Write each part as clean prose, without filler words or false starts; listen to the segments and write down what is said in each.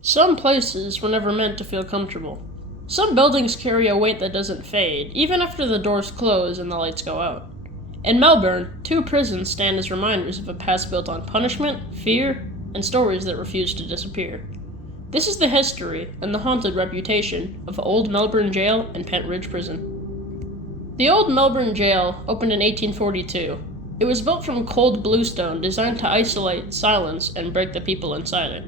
Some places were never meant to feel comfortable. Some buildings carry a weight that doesn't fade, even after the doors close and the lights go out. In Melbourne, 2 prisons stand as reminders of a past built on punishment, fear, and stories that refuse to disappear. This is the history and the haunted reputation of Old Melbourne Jail and Pentridge Prison. The Old Melbourne Jail opened in 1842. It was built from cold bluestone designed to isolate, silence, and break the people inside it.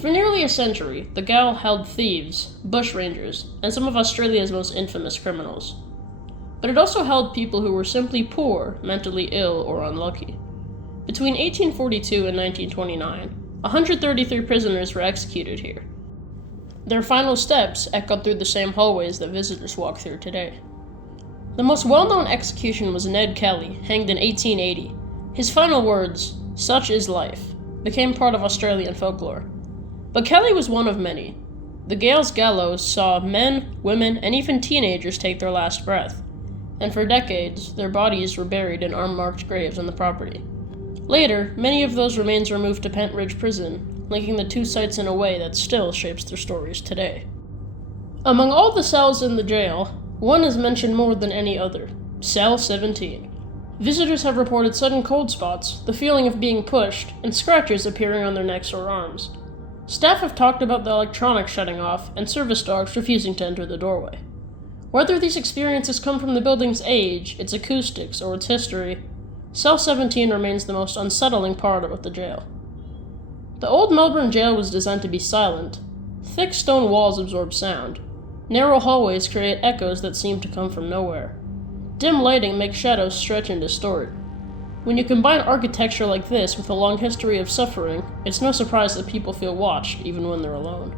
For nearly a century, the gaol held thieves, bushrangers, and some of Australia's most infamous criminals. But it also held people who were simply poor, mentally ill, or unlucky. Between 1842 and 1929, 133 prisoners were executed here. Their final steps echoed through the same hallways that visitors walk through today. The most well-known execution was Ned Kelly, hanged in 1880. His final words, "Such is life," became part of Australian folklore. But Kelly was one of many. The gaol's gallows saw men, women, and even teenagers take their last breath, and for decades, their bodies were buried in arm-marked graves on the property. Later, many of those remains were moved to Pentridge Prison, linking the two sites in a way that still shapes their stories today. Among all the cells in the jail, one is mentioned more than any other: Cell 17. Visitors have reported sudden cold spots, the feeling of being pushed, and scratches appearing on their necks or arms. Staff have talked about the electronics shutting off and service dogs refusing to enter the doorway. Whether these experiences come from the building's age, its acoustics, or its history, Cell 17 remains the most unsettling part of the jail. The Old Melbourne Jail was designed to be silent. Thick stone walls absorb sound. Narrow hallways create echoes that seem to come from nowhere. Dim lighting makes shadows stretch and distort. When you combine architecture like this with a long history of suffering, it's no surprise that people feel watched even when they're alone.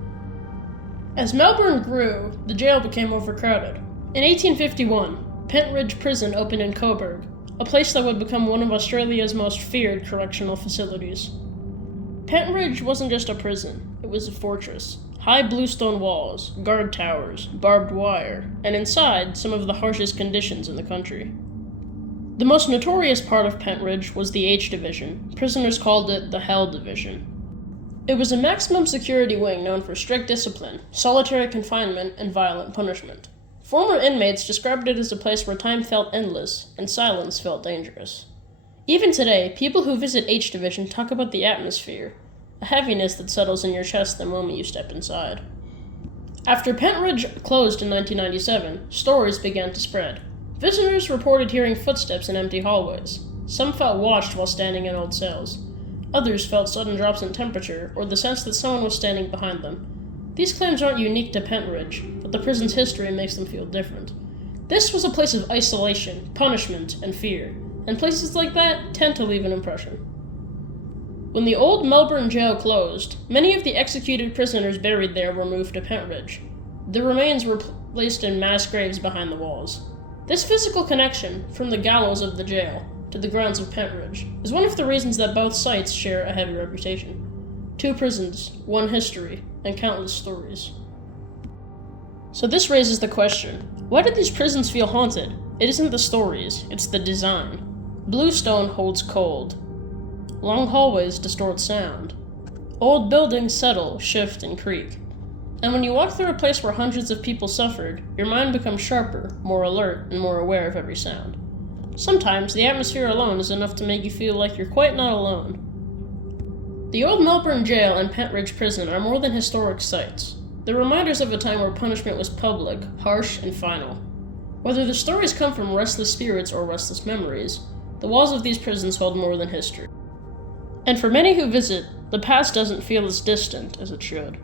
As Melbourne grew, the jail became overcrowded. In 1851, Pentridge Prison opened in Coburg, a place that would become one of Australia's most feared correctional facilities. Pentridge wasn't just a prison, it was a fortress. High bluestone walls, guard towers, barbed wire, and inside, some of the harshest conditions in the country. The most notorious part of Pentridge was the H Division. Prisoners called it the Hell Division. It was a maximum security wing known for strict discipline, solitary confinement, and violent punishment. Former inmates described it as a place where time felt endless and silence felt dangerous. Even today, people who visit H Division talk about the atmosphere, a heaviness that settles in your chest the moment you step inside. After Pentridge closed in 1997, stories began to spread. Visitors reported hearing footsteps in empty hallways. Some felt watched while standing in old cells. Others felt sudden drops in temperature or the sense that someone was standing behind them. These claims aren't unique to Pentridge, but the prison's history makes them feel different. This was a place of isolation, punishment, and fear, and places like that tend to leave an impression. When the Old Melbourne Jail closed, many of the executed prisoners buried there were moved to Pentridge. Their remains were placed in mass graves behind the walls. This physical connection, from the gallows of the jail to the grounds of Pentridge, is one of the reasons that both sites share a heavy reputation. 2 prisons, 1 history, and countless stories. So this raises the question, why did these prisons feel haunted? It isn't the stories, it's the design. Bluestone holds cold. Long hallways distort sound. Old buildings settle, shift, and creak. And when you walk through a place where hundreds of people suffered, your mind becomes sharper, more alert, and more aware of every sound. Sometimes, the atmosphere alone is enough to make you feel like you're quite not alone. The Old Melbourne Jail and Pentridge Prison are more than historic sites. They're reminders of a time where punishment was public, harsh, and final. Whether the stories come from restless spirits or restless memories, the walls of these prisons hold more than history. And for many who visit, the past doesn't feel as distant as it should.